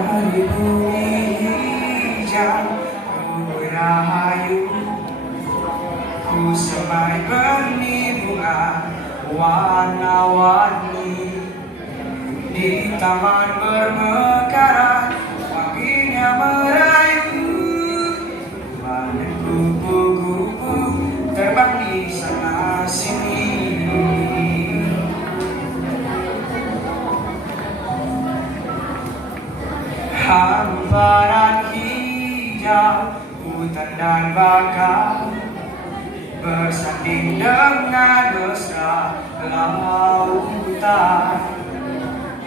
dari bumi hijau rahayu, ku semai benih bunga warna-warni di taman bermekaran, wanginya merayu. Banyak kupu-kupu terbang di sana sini, hamparan hijau hutan dan bakau bersanding dengan mesra lautan.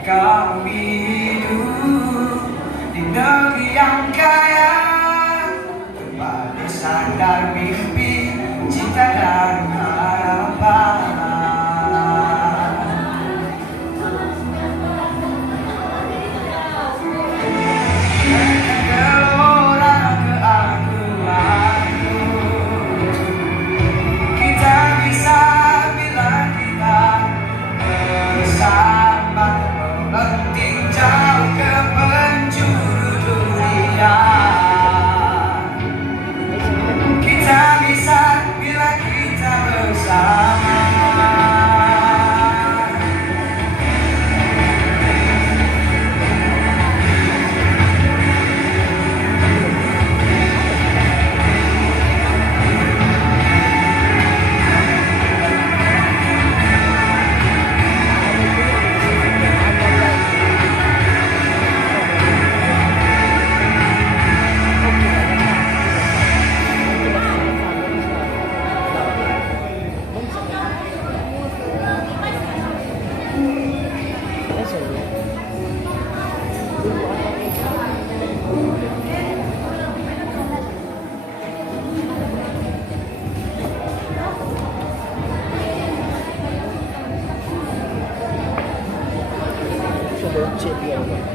Kami hidup di negeri yang kaya, tempat bersandar mimpi, cinta dan harapan.这边。